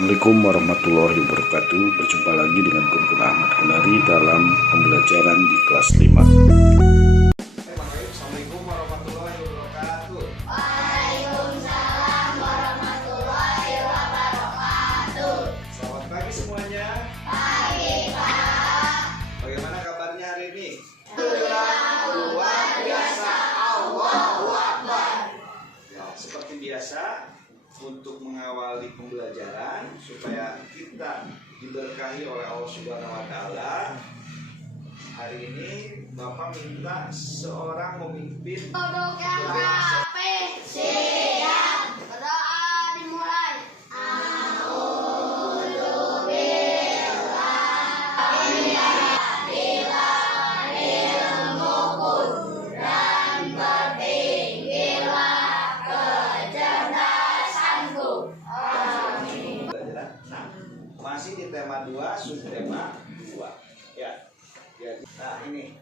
Assalamualaikum warahmatullahi wabarakatuh. Berjumpa lagi dengan Kun Ahmad Kundari dalam pembelajaran di kelas 5. Assalamualaikum warahmatullahi wabarakatuh. Waalaikumsalam warahmatullahi wabarakatuh. Selamat pagi semuanya. Pagi Pak. Bagaimana kabarnya hari ini? Luar biasa. Allahu Akbar. Ya, seperti biasa, untuk mengawali pembelajaran supaya kita diberkahi oleh Allah Subhanahu wa taala. Hari ini Bapak minta seorang memimpin Duduk yang rapi. Siap. Berdoa dimulai. pembelajaran. Nah, masih di tema 2, subtema 2. Ya. Nah, ini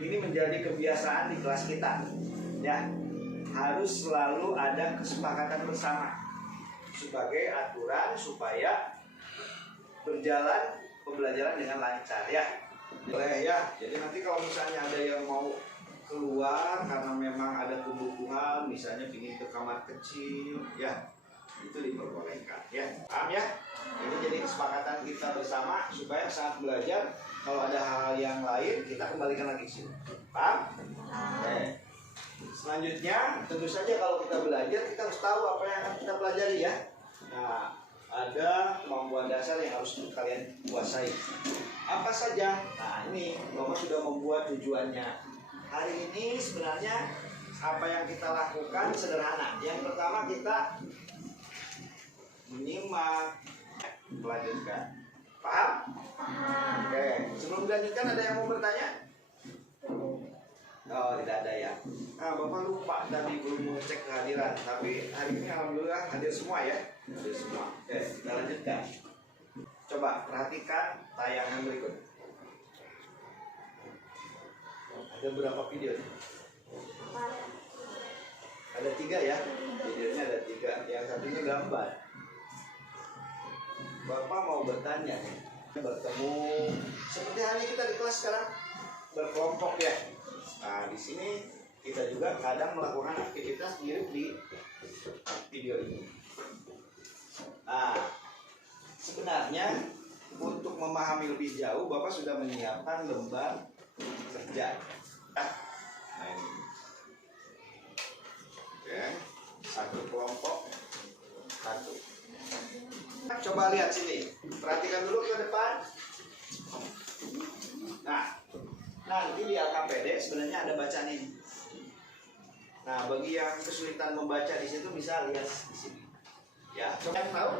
menjadi kebiasaan di kelas kita. Ya. Harus selalu ada kesepakatan bersama sebagai aturan supaya berjalan pembelajaran dengan lancar ya. Boleh ya. Jadi nanti kalau misalnya ada yang mau keluar karena memang ada kebutuhan, misalnya ingin ke kamar kecil, ya itu diperbolehkan ya. Paham ya? Ini jadi kesepakatan kita bersama supaya saat belajar kalau ada hal yang lain kita kembalikan lagi sini. Paham? Oke. Selanjutnya tentu saja kalau kita belajar kita harus tahu apa yang akan kita pelajari ya. Nah, ada kemampuan dasar yang harus kalian kuasai. Apa saja? Nah, ini Bapak sudah membuat tujuannya. Hari ini sebenarnya apa yang kita lakukan sederhana. Yang pertama kita menyimak, melanjutkan. Paham? Oke. Sebelum dilanjutkan ada yang mau bertanya? Oh, tidak ada ya. Nah, Bapak lupa tadi belum mengecek kehadiran. Tapi hari ini alhamdulillah hadir semua ya. Hadir semua. Oke, kita lanjutkan. Coba perhatikan tayangan berikut. Ada berapa video nih? Ada 3 ya. Videonya ada 3. Yang satunya gambar. Bapak mau bertanya nih. Bertemu seperti hari kita di kelas sekarang berkelompok ya. Nah, di sini kita juga kadang melakukan aktivitas mirip di video ini. Nah, sebenarnya untuk memahami lebih jauh, Bapak sudah menyiapkan lembar kerja. Nah, ini. Oke, satu kelompok, satu. Coba lihat sini, perhatikan dulu ke depan. Nah, nanti di LKPD sebenarnya ada bacaan ini. Nah, bagi yang kesulitan membaca di situ bisa lihat di sini. Ya, coba yang tahu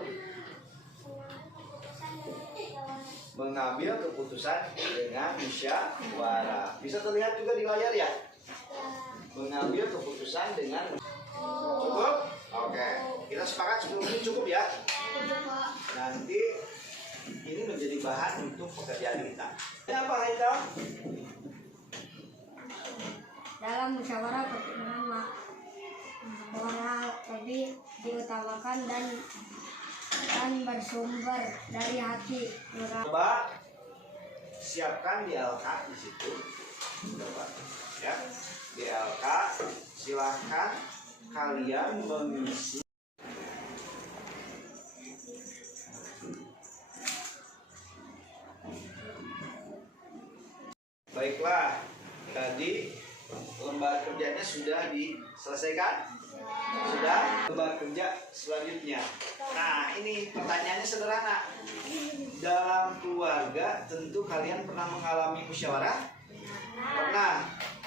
mengambil keputusan dengan musyawarah. Bisa terlihat juga di layar ya. Mengambil keputusan dengan cukup. Oke, kita sepakat sebelum ini cukup ya. Nanti ini menjadi bahan untuk pekerjaan kita. Ini apa Haikal? Dalam musyawarah pertimbangan lebih diutamakan dan bersumber dari hati nurani. Coba siapkan di LK di situ. Coba ya. Di LK silahkan kalian mengisi. Baiklah, tadi lembar kerjanya sudah diselesaikan? Sudah? Lembar kerja selanjutnya. Nah, ini pertanyaannya sederhana. Dalam keluarga tentu kalian pernah mengalami musyawarah? Pernah.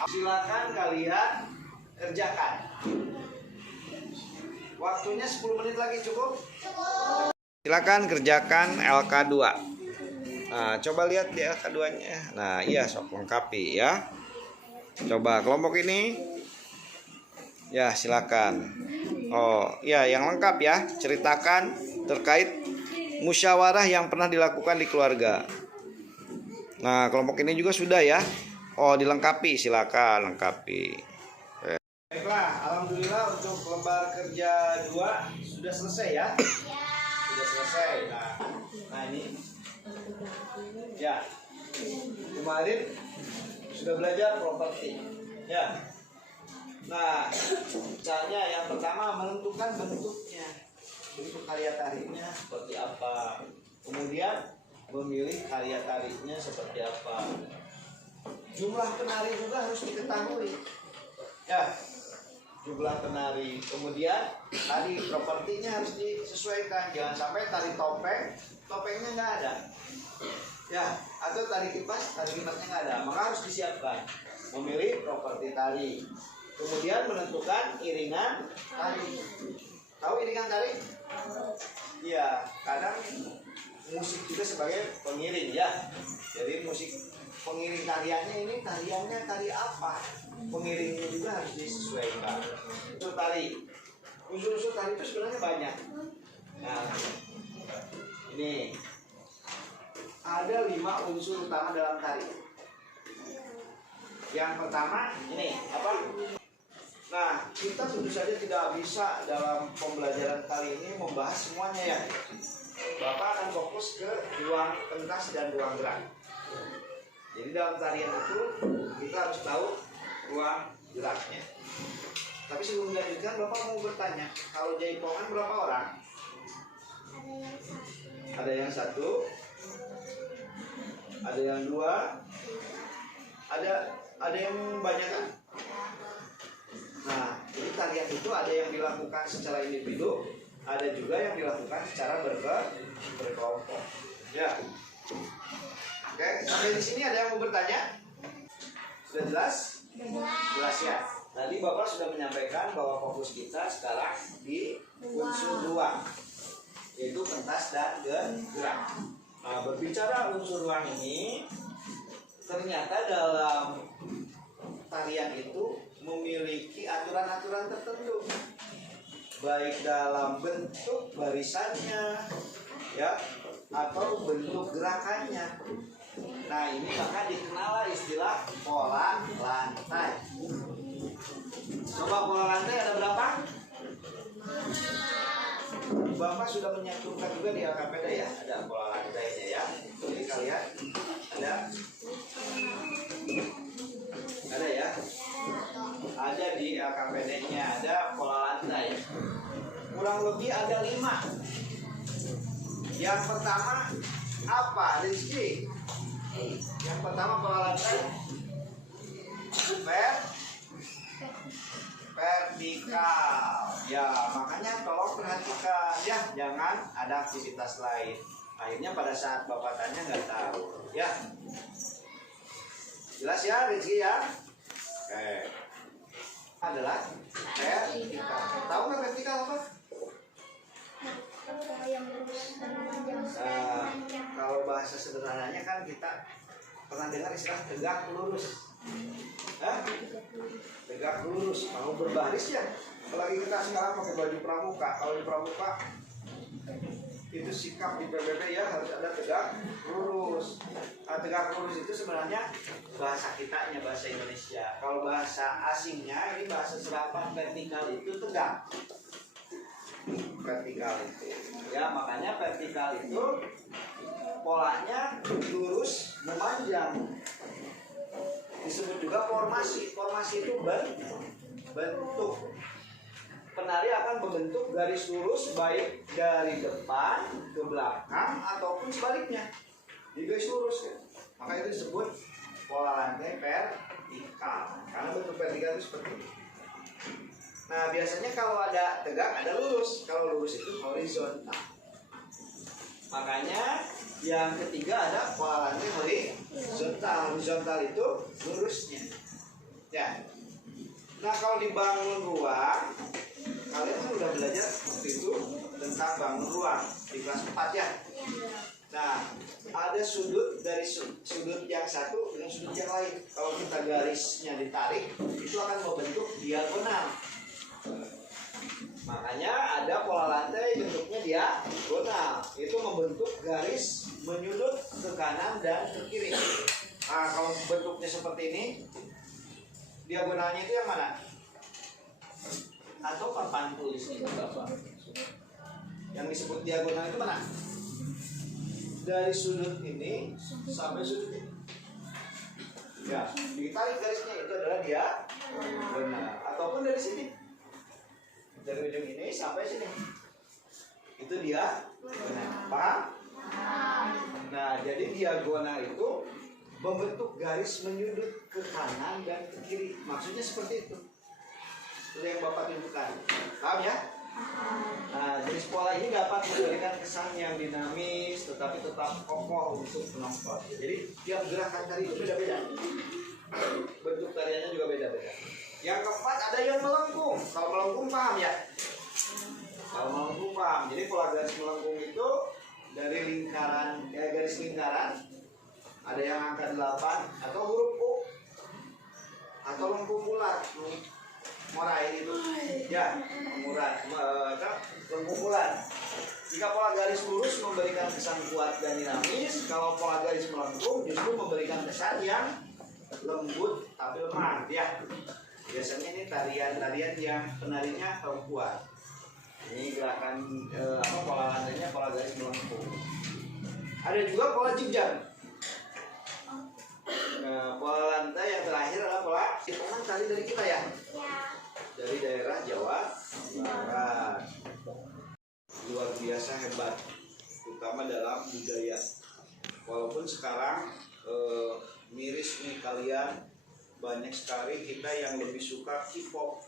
Silakan kalian kerjakan. Waktunya 10 menit lagi cukup? Silakan kerjakan LK2. Nah, coba lihat di LK2-nya. Nah, iya sok lengkapi ya. Coba kelompok ini. Ya, silakan. Oh, ya yang lengkap ya. Ceritakan terkait musyawarah yang pernah dilakukan di keluarga. Nah, kelompok ini juga sudah ya. Oh, dilengkapi, silakan lengkapi. Baiklah, alhamdulillah untuk lembar kerja 2 sudah selesai ya. Sudah selesai. Nah ini, ya kemarin sudah belajar properti, ya. Nah, caranya yang pertama menentukan bentuknya, bentuk karya tariknya seperti apa. Kemudian memilih karya tariknya seperti apa. Jumlah penari juga harus diketahui, ya. Jumlah penari. Kemudian tadi propertinya harus disesuaikan. Jangan sampai tari topengnya nggak ada, ya. Atau tari kipasnya nggak ada. Maka harus disiapkan. Memilih properti tari. Kemudian menentukan iringan tari. Tahu iringan tari? Iya, kadang musik juga sebagai pengiring, ya. Jadi musik pengiring tariannya tari apa? Pengiringnya juga harus disesuaikan. Itu tari. Unsur-unsur tari itu sebenarnya banyak. Nah, ini ada 5 unsur utama dalam tari. Yang pertama ini apa? Nah, kita tentu saja tidak bisa dalam pembelajaran kali ini membahas semuanya, ya. Bapak akan fokus ke ruang pentas dan ruang gerak. Jadi dalam tarian itu kita harus tahu ruang geraknya. Tapi sebelum dilanjutkan, Bapak mau bertanya, kalau jaipongan berapa orang? Ada yang 1, ada yang 2, ada yang banyak kan? Nah, jadi tarian itu ada yang dilakukan secara individu, ada juga yang dilakukan secara berkelompok. Ya. Oke, sampai di sini ada yang mau bertanya? Sudah jelas? Jelas, ya. Tadi Bapak sudah menyampaikan bahwa fokus kita sekarang di unsur ruang, yaitu pentas dan gerak. Nah, berbicara unsur ruang ini, ternyata dalam tarian itu memiliki aturan-aturan tertentu, baik dalam bentuk barisannya, ya, atau bentuk gerakannya. Nah, ini maka dikenal istilah pola lantai. Coba pola lantai ada berapa? Bapak sudah menyantumkan juga di LKPD, ya, ada pola lantainya, ya. Jadi kalian ada ya, ada di LKPD-nya, ada pola lantai. Kurang lebih ada 5. Yang pertama apa, Rizky? Yang pertama pola lantai vertikal. Ya, makanya tolong perhatikan, ya, jangan ada aktivitas lain. Akhirnya pada saat Bapak tanya nggak tahu, ya. Jelas ya, Rizky, ya? Oke. Adalah vertikal. Tahu nggak vertikal apa? Kalau bahasa sederhananya kan kita pernah dengar istilah tegak lurus. Tegak lurus, mau berbaris, ya. Apalagi kita sekarang pakai baju pramuka. Kalau di pramuka itu sikap di PBB, ya, harus ada tegak lurus. Nah, tegak lurus itu sebenarnya bahasa kitanya, bahasa Indonesia. Kalau bahasa asingnya, ini bahasa serapan, vertikal itu tegak. Vertikal itu, ya, makanya vertikal itu polanya lurus memanjang. Disebut juga formasi. Formasi itu bentuk. Penari akan membentuk garis lurus baik dari depan ke belakang ataupun sebaliknya. Di garis lurus, ya. Maka itu disebut pola lantai vertikal. Karena bentuk vertikal itu seperti ini. Nah, biasanya kalau ada tegak, ada lurus. Kalau lurus itu horizontal. Makanya yang ketiga ada pola lantai horizontal. Horizontal itu lurusnya, ya. Nah, kalau dibangun ruang, kalian kan udah belajar waktu itu tentang bangun ruang di kelas 4, ya. Nah, ada sudut dari sudut yang satu dengan sudut yang lain. Kalau kita garisnya ditarik, itu akan membentuk diagonal. Makanya ada pola lantai bentuknya diagonal. Itu membentuk garis menyudut ke kanan dan ke kiri. Nah, kalau bentuknya seperti ini, diagonalnya itu yang mana? Atau papan tulis itu, Bapak? Yang disebut diagonal itu mana? dari sudut ini sampai sudut ini. Ya, ditarik garisnya itu adalah diagonal. Ataupun dari sini, dari ujung ini sampai sini, itu diagonal. Paham? Nah, jadi diagonal itu membentuk garis menyudut ke kanan dan ke kiri. Maksudnya seperti itu. Seperti yang Bapak tunjukkan. Paham ya? Nah, jenis pola ini dapat memberikan kesan yang dinamis, tetapi tetap kokoh untuk penonton. Jadi tiap gerakan tari itu beda-beda. Bentuk tariannya juga beda-beda. Yang keempat ada yang melengkung. Kalau melengkung paham ya? Kalau melengkung paham. Jadi pola garis melengkung itu dari lingkaran, garis lingkaran. Ada yang angka 8 atau huruf U atau lengkung bulat. Murai itu ya, lengkung bulat. Jika pola garis lurus memberikan kesan kuat dan dinamis, kalau pola garis melengkung justru memberikan kesan yang lembut tapi lemah ya. Biasanya ini tarian-tarian yang penarinya perempuan. Ini gerakan pola lantainya pola garis melengkung. Ada juga pola jejak. Pola lantai yang terakhir adalah pola hitungan tari dari kita ya. Dari daerah Jawa Barat. Luar biasa hebat, terutama dalam budaya. Walaupun sekarang miris nih kalian, banyak sekali kita yang lebih suka K-pop,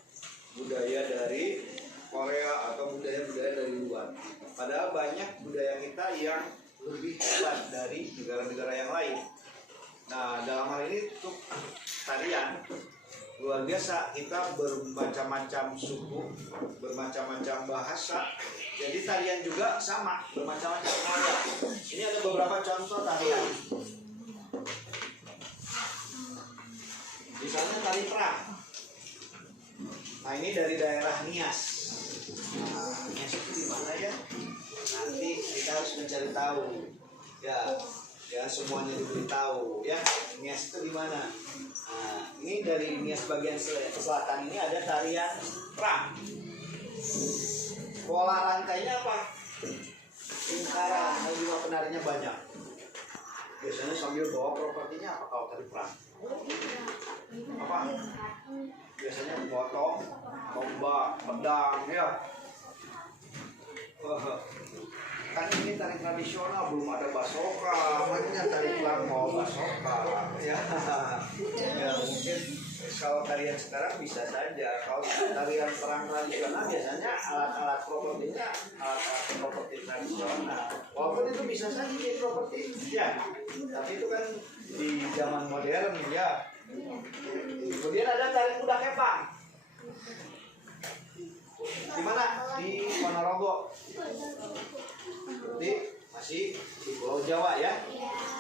budaya dari Korea atau budaya-budaya dari luar. Padahal banyak budaya kita yang lebih hebat dari negara-negara yang lain. Nah, dalam hal ini untuk tarian luar biasa, kita bermacam-macam suku, bermacam-macam bahasa. Jadi tarian juga sama, bermacam-macam gaya. Ini ada beberapa contoh tarian. Misalnya tari perang. Nah, ini dari daerah Nias. Nah, Nias itu di mana ya? Nanti kita harus mencari tahu. Ya semuanya diberitahu ya. Nias itu di mana? Nah, ini dari Nias bagian selatan ini ada tarian perang. Pola rantainya apa? Lingkaran, juga penarinya banyak. Biasanya sambil bawa propertinya apa kalau tari perang? Apa? Biasanya potong, tombak, pedang ya. Kan ini tari tradisional, belum ada basoka, makanya tari perang mau basoka ya. Ya mungkin kalau tarian sekarang bisa saja. Kalau tarian perang tradisional biasanya alat-alat propertinya alat-alat properti tradisional. Walaupun itu bisa saja jadi properti ya, tapi itu kan di zaman modern ya. Kemudian ada tari kuda kepang. Di mana? Di Ponorogo. Berarti masih di Pulau Jawa ya,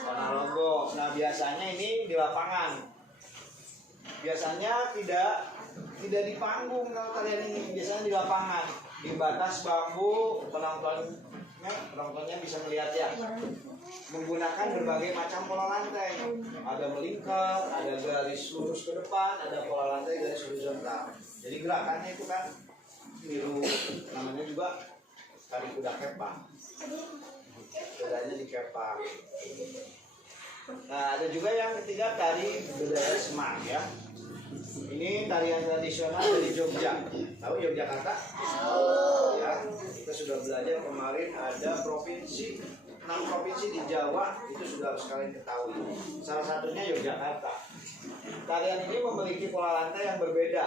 Ponorogo. Nah, biasanya ini di lapangan. Biasanya tidak di panggung kalau tarian ini, biasanya di lapangan, di batas bambu. Penontonnya bisa melihat ya. Menggunakan berbagai macam pola lantai. Ada melingkar, ada garis lurus ke depan, ada pola lantai garis horizontal. Jadi gerakannya itu kan niru, namanya juga tari kuda kepang. Bedanya di kepang. Nah, ada juga yang ketiga tari budaya Semar ya. Ini tarian tradisional dari Jogja. Tahu Yogyakarta? Tahu. Ya, kita sudah belajar kemarin ada 6 provinsi di Jawa, itu sudah harus kalian ketahui. Salah satunya Yogyakarta. Tarian ini memiliki pola lantai yang berbeda.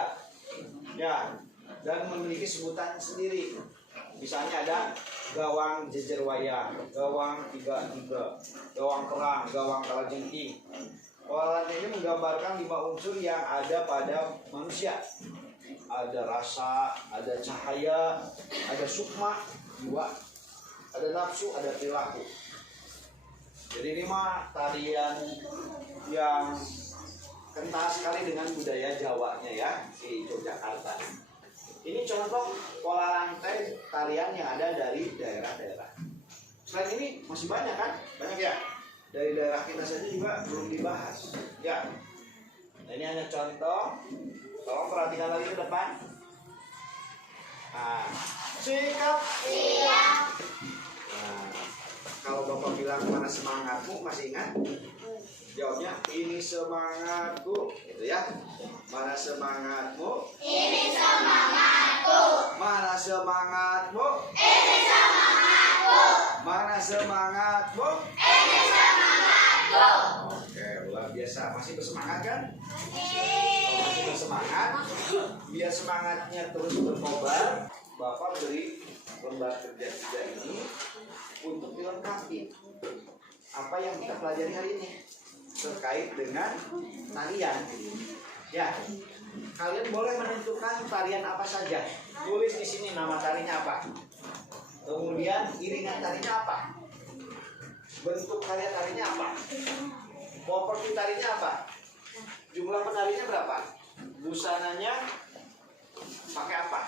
Ya, dan memiliki sebutan sendiri. Misalnya ada gawang jejer wayang, gawang 3-3, gawang perang, gawang kalajengking. Pola lantai ini menggambarkan 5 unsur yang ada pada manusia. Ada rasa, ada cahaya, ada sukma, jiwa, ada nafsu, ada perilaku. Jadi ini mah tarian yang kental sekali dengan budaya Jawanya ya, di Yogyakarta. Ini contoh pola lantai tarian yang ada dari daerah-daerah. Selain ini masih banyak kan? Banyak ya? Dari daerah kita saja juga belum dibahas. Ya. Nah, ini hanya contoh. Tolong perhatikan lagi ke depan. Nah, sikap. Nah, kalau Bapak bilang bilang mana semangatmu, masih ingat? Jawabnya ini semangatku, gitu ya. Mana semangatmu? Ini semangatku. Mana semangatmu? Ini semangatku. Mana semangatmu? Ini semangatku. Oke, luar biasa. Masih bersemangat kan? Masih. Masih bersemangat. Biar semangatnya terus berkobar, Bapak beri lembar kerja 3 ini untuk dilengkapi. Apa yang kita pelajari hari ini terkait dengan tarian. Ya, kalian boleh menentukan tarian apa saja. Tulis di sini nama tarinya apa. Kemudian iringan tarinya apa. Bentuk karya tarinya apa. Properti tarinya apa. Jumlah penarinya berapa. Busananya pakai apa.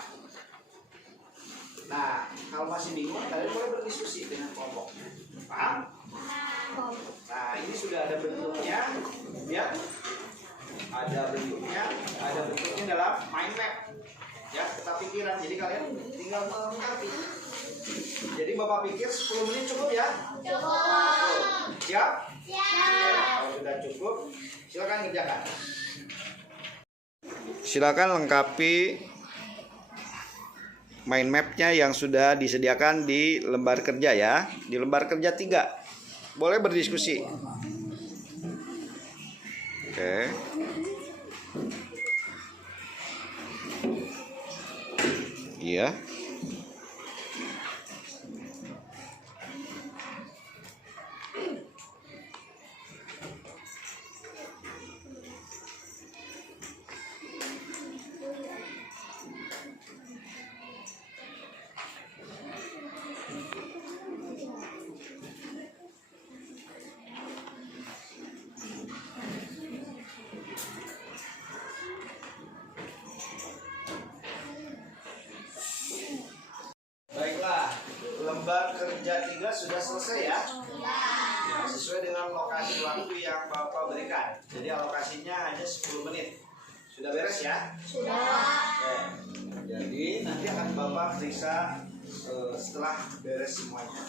Nah, kalau masih bingung, kalian boleh berdiskusi dengan kelompok. Paham? Nah, ini sudah ada bentuknya, ya. Ada bentuknya dalam mind map. Ya, peta pikiran. Jadi kalian tinggal melengkapi. Jadi Bapak pikir 10 menit cukup ya? Cukup. Siap? Siap. Kalau sudah cukup, silakan kerjakan. Silakan lengkapi mind map-nya yang sudah disediakan di lembar kerja ya. Di lembar kerja 3. Boleh berdiskusi. Oke. Iya. Baiklah, lembar kerja 3 sudah selesai ya. Ya, sesuai dengan lokasi waktu yang Bapak berikan. Jadi alokasinya hanya 10 menit. Sudah beres ya? Sudah. Oke. Jadi nanti akan Bapak periksa setelah beres semuanya.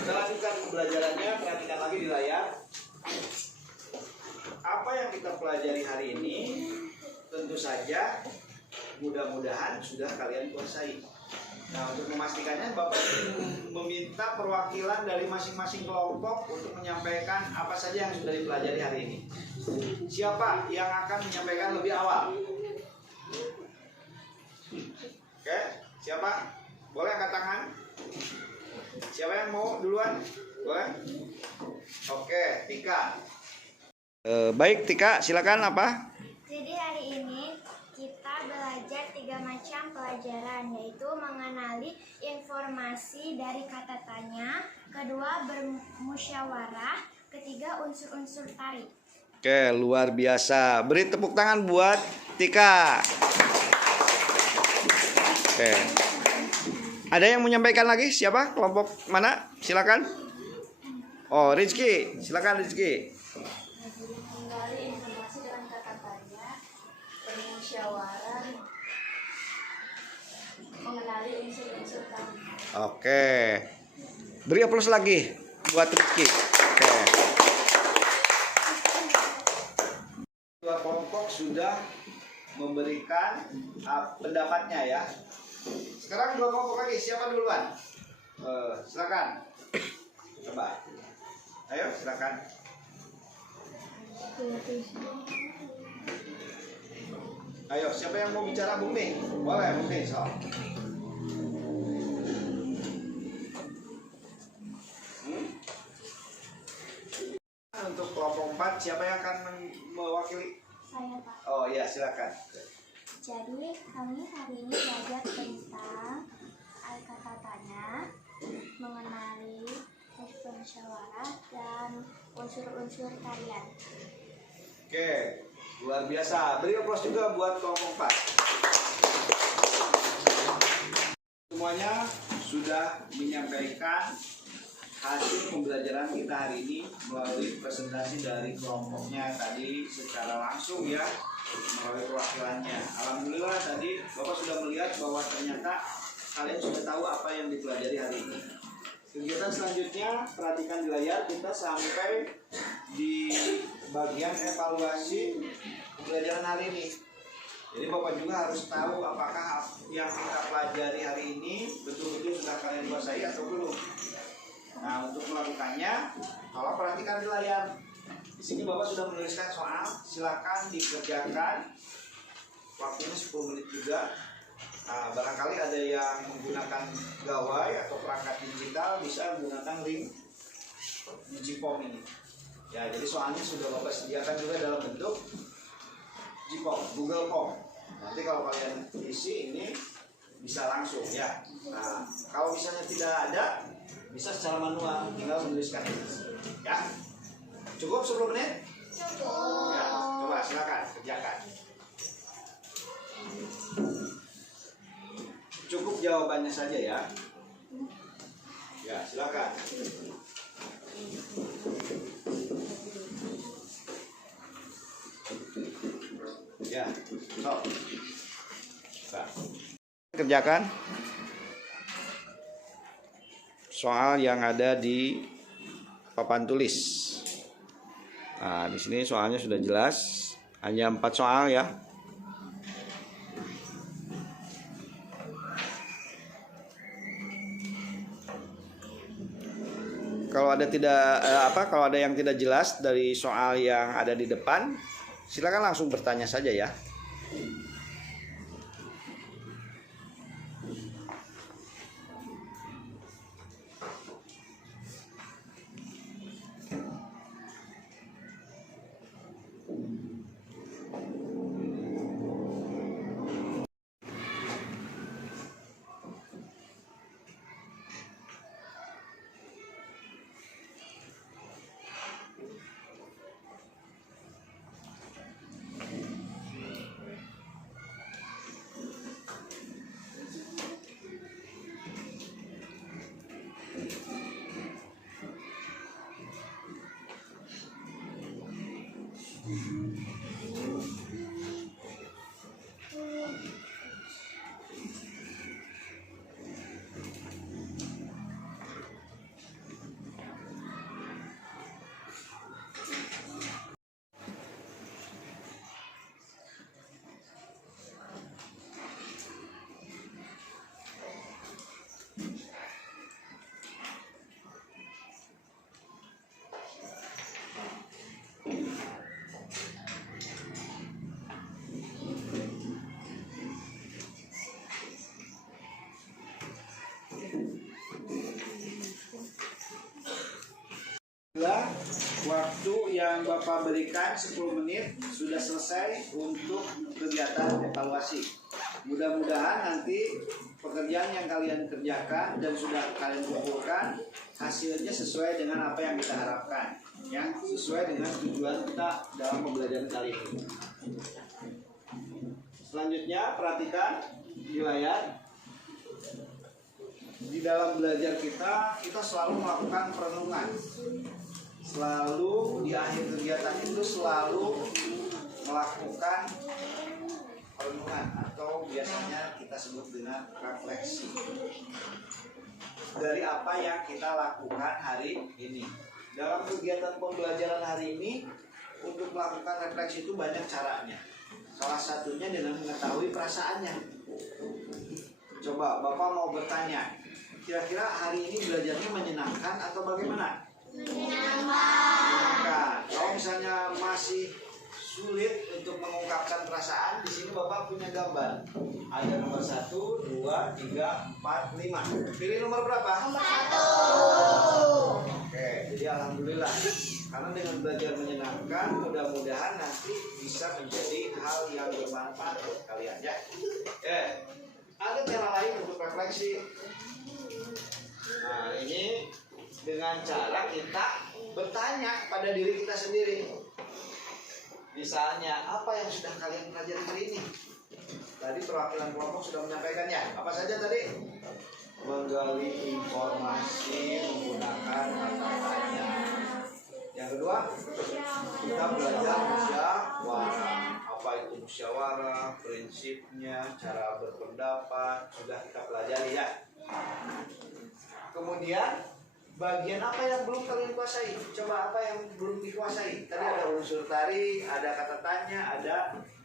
Kita lanjutkan pembelajarannya. Perhatikan lagi di layar. Apa yang kita pelajari hari ini tentu saja mudah-mudahan sudah kalian kuasai. Nah, untuk memastikannya Bapak meminta perwakilan dari masing-masing kelompok untuk menyampaikan apa saja yang sudah dipelajari hari ini. Siapa yang akan menyampaikan lebih awal? Oke, siapa? Boleh angkat tangan? Siapa yang mau duluan? Boleh? Oke, Tika. Baik, Tika, silakan apa? Jadi hari ini kita belajar 3 macam pelajaran, yaitu mengenali informasi dari kata tanya, kedua bermusyawarah, ketiga unsur-unsur tari. Oke, luar biasa. Beri tepuk tangan buat Tika. Oke. Ada yang menyampaikan lagi? Siapa? Kelompok mana? Silakan. Oh, Rizky. Silakan Rizky. Mengenali informasi dengan kata tanya, bermusyawarah, mengenali unsur-unsur tari. Oke. Beri aplaus lagi buat Rizky. Oke. Dua kelompok sudah memberikan pendapatnya ya. Sekarang 2 kelompok lagi. Siapa duluan? Silakan. Coba. Ayo, silakan. Ayo, siapa yang mau bicara? Bung Ning? Boleh, Bung Ning. So. Untuk kelompok 4, siapa yang akan mewakili? Saya, Pak. Oh iya, silakan. Jadi kami hari ini belajar tentang kata tanya, mengenali bermusyawarah, dan unsur-unsur tarian. Oke, luar biasa. Beri aplaus juga buat kelompok 4. Semuanya sudah menyampaikan hasil pembelajaran kita hari ini melalui presentasi dari kelompoknya tadi secara langsung ya, melalui perwakilannya. Alhamdulillah tadi Bapak sudah melihat bahwa ternyata kalian sudah tahu apa yang dipelajari hari ini. Kegiatan selanjutnya, perhatikan di layar, kita sampai di bagian evaluasi pembelajaran hari ini. Jadi Bapak juga harus tahu apakah yang kita pelajari hari ini betul-betul sudah kalian kuasai atau belum. Nah, untuk melakukannya, tolong perhatikan di layar. Di sini Bapak sudah menuliskan soal, silakan dikerjakan. Waktunya 10 menit juga. Nah, barangkali ada yang menggunakan gawai atau perangkat digital, bisa menggunakan link Digipom ini. Ya, jadi soalnya sudah Bapak sediakan juga dalam bentuk Digipom, Google Form. Nanti kalau kalian isi ini bisa langsung ya. Nah, kalau misalnya tidak ada, bisa secara manual, tinggal menuliskan ini. Ya, cukup 10 menit? Cukup. Ya, coba silakan kerjakan. Cukup jawabannya saja ya. Ya, silakan. Ya, so. Nah. Kerjakan soal yang ada di papan tulis. Nah, di sini soalnya sudah jelas, hanya 4 soal ya. Kalau ada yang tidak jelas dari soal yang ada di depan, silakan langsung bertanya saja ya. Waktu yang Bapak berikan 10 menit sudah selesai untuk kegiatan evaluasi. Mudah-mudahan nanti pekerjaan yang kalian kerjakan dan sudah kalian kumpulkan hasilnya sesuai dengan apa yang kita harapkan, ya, sesuai dengan tujuan kita dalam pembelajaran kali ini. Selanjutnya perhatikan di layar. Di dalam belajar kita selalu melakukan perenungan. Selalu di akhir kegiatan itu selalu melakukan perenungan atau biasanya kita sebut dengan refleksi dari apa yang kita lakukan hari ini. Dalam kegiatan pembelajaran hari ini, untuk melakukan refleksi itu banyak caranya. Salah satunya dengan mengetahui perasaannya. Coba Bapak mau bertanya, kira-kira hari ini belajarnya menyenangkan atau bagaimana? Menyenangkan. Kalau misalnya masih sulit untuk mengungkapkan perasaan, di sini Bapak punya gambar. Ada nomor 1, 2, 3, 4, 5. Pilih nomor berapa? Nomor 1. Oke, jadi alhamdulillah. Karena dengan belajar menyenangkan, mudah-mudahan nanti bisa menjadi hal yang bermanfaat untuk kalian ya. Ada cara lain untuk refleksi. Nah, ini dengan cara kita bertanya pada diri kita sendiri. Misalnya, apa yang sudah kalian pelajari hari ini? Tadi perwakilan kelompok sudah menyampaikannya. Apa saja tadi? Menggali informasi menggunakan kata tanya. Yang kedua, kita belajar musyawarah. Apa itu musyawarah, prinsipnya, cara berpendapat, sudah kita pelajari ya. Kemudian bagian apa yang belum kalian kuasai? Coba apa yang belum dikuasai? Tadi ada unsur tarik, ada kata tanya, ada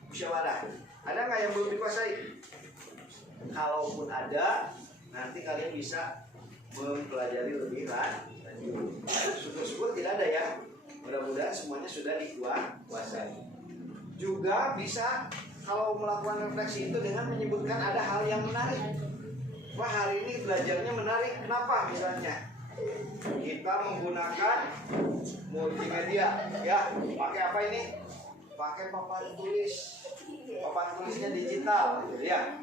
musyawarah. Ada nggak yang belum dikuasai? Kalaupun ada, nanti kalian bisa mempelajari lebih lanjut. Syukur-syukur tidak ada ya. Mudah-mudahan semuanya sudah dikuasai. Juga bisa kalau melakukan refleksi itu dengan menyebutkan ada hal yang menarik. Wah, hari ini belajarnya menarik. Kenapa? Misalnya kita menggunakan multimedia, ya. Pakai apa ini? Pakai papan tulis. Papan tulisnya digital, gitu ya.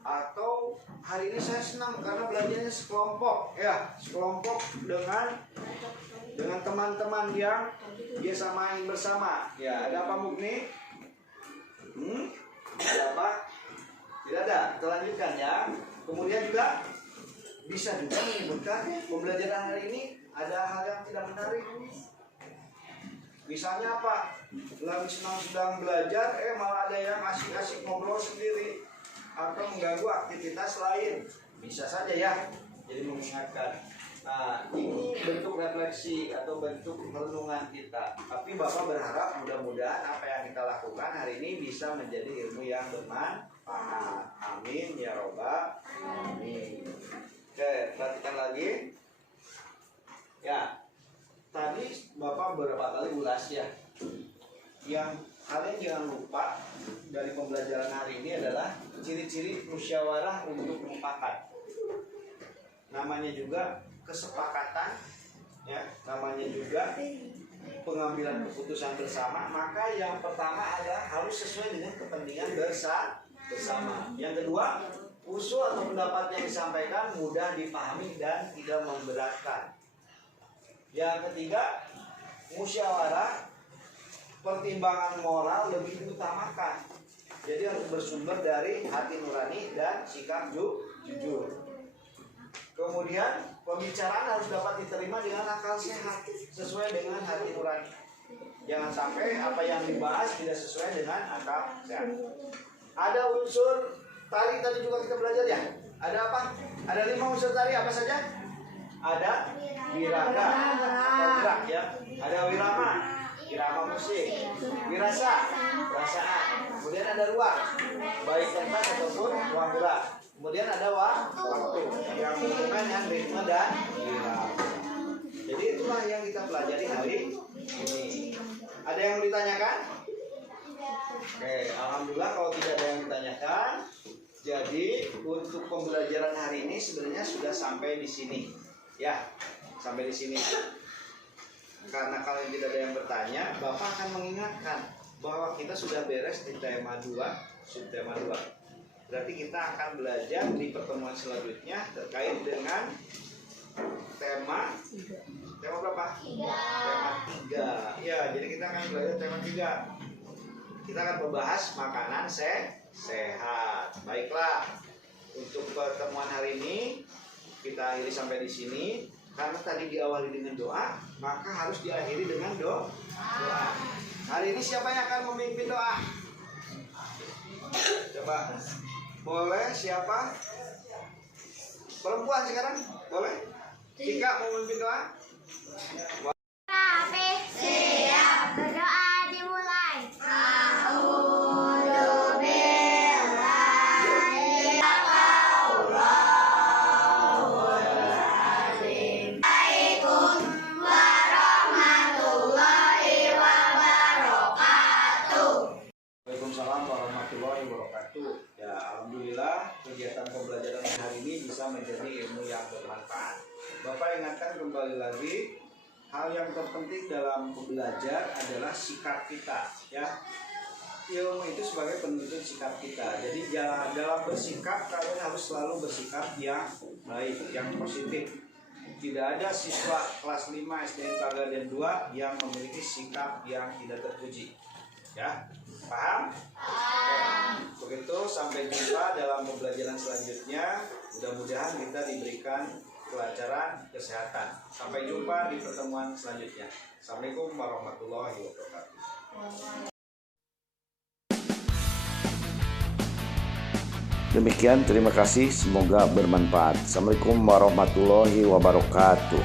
Atau hari ini saya senang karena belajarnya sekelompok, ya. Sekelompok dengan teman-teman yang biasa main bersama. Ya, ada apa Mugni? Ada apa? Tidak ada. Kita lanjutkan ya. Kemudian juga bisa juga menyebutkan pembelajaran hari ini ada hal yang tidak menarik. Misalnya apa? Lagi sedang belajar, malah ada yang asik-asik ngobrol sendiri atau mengganggu aktivitas lain. Bisa saja ya. Jadi mengingatkan. Nah, ini bentuk refleksi atau bentuk renungan kita. Tapi Bapak berharap mudah-mudahan apa yang kita lakukan hari ini bisa menjadi ilmu yang bermanfaat. Amin ya robbal alamin. Oke, perhatikan lagi. Ya, tadi Bapak beberapa kali ulas ya. Yang kalian jangan lupa dari pembelajaran hari ini adalah ciri-ciri musyawarah untuk mufakat. Namanya juga kesepakatan, ya, namanya juga pengambilan keputusan bersama. Maka yang pertama adalah harus sesuai dengan kepentingan bersama. Yang kedua, usul atau pendapat yang disampaikan mudah dipahami dan tidak memberatkan. Yang ketiga, musyawarah pertimbangan moral lebih diutamakan. Jadi harus bersumber dari hati nurani dan sikap jujur. Kemudian pembicaraan harus dapat diterima dengan akal sehat sesuai dengan hati nurani. Jangan sampai apa yang dibahas tidak sesuai dengan akal sehat. Ada unsur tari tadi juga kita belajar ya. Ada apa? Ada 5 unsur tari apa saja? Ada wiraga atau gerak ya. Ada wirama, irama musik. Wirasa, perasaan. Kemudian ada ruang, baik pentas ataupun ruang gerak. Kemudian ada waktu yang berhubungan dengan ritme dan irama. Jadi itulah yang kita pelajari hari ini. Ada yang mau ditanyakan? Oke, alhamdulillah kalau tidak ada yang ditanyakan. Jadi untuk pembelajaran hari ini sebenarnya sudah sampai di sini. Ya, sampai di sini. Karena kalian tidak ada yang bertanya, Bapak akan mengingatkan bahwa kita sudah beres di tema 2, subtema 2. Berarti kita akan belajar di pertemuan selanjutnya terkait dengan tema berapa? 3. Tema 3. Ya, jadi kita akan belajar tema 3. Kita akan membahas makanan sehat. Baiklah. Untuk pertemuan hari ini kita akhiri sampai di sini. Karena tadi diawali dengan doa, maka harus diakhiri dengan doa. Hari ini siapa yang akan memimpin doa? Coba. Boleh siapa? Perempuan sekarang? Boleh? Tika mau memimpin doa? Siap. Berdoa dimulai. Waalaikumsalam warahmatullahi wabarakatuh. Ya, alhamdulillah kegiatan pembelajaran hari ini bisa menjadi ilmu yang bermanfaat. Bapak ingatkan kembali lagi, hal yang terpenting dalam belajar adalah sikap kita, ya. Ilmu itu sebagai penunjuk sikap kita. Jadi dalam bersikap kalian harus selalu bersikap yang baik, yang positif. Tidak ada siswa kelas 5 SDN Pagaden 2 yang memiliki sikap yang tidak terpuji. Ya, paham? Begitu, sampai jumpa dalam pembelajaran selanjutnya. Mudah-mudahan kita diberikan kelancaran kesehatan. Sampai jumpa di pertemuan selanjutnya. Assalamualaikum warahmatullahi wabarakatuh. Demikian, terima kasih, semoga bermanfaat. Assalamualaikum warahmatullahi wabarakatuh.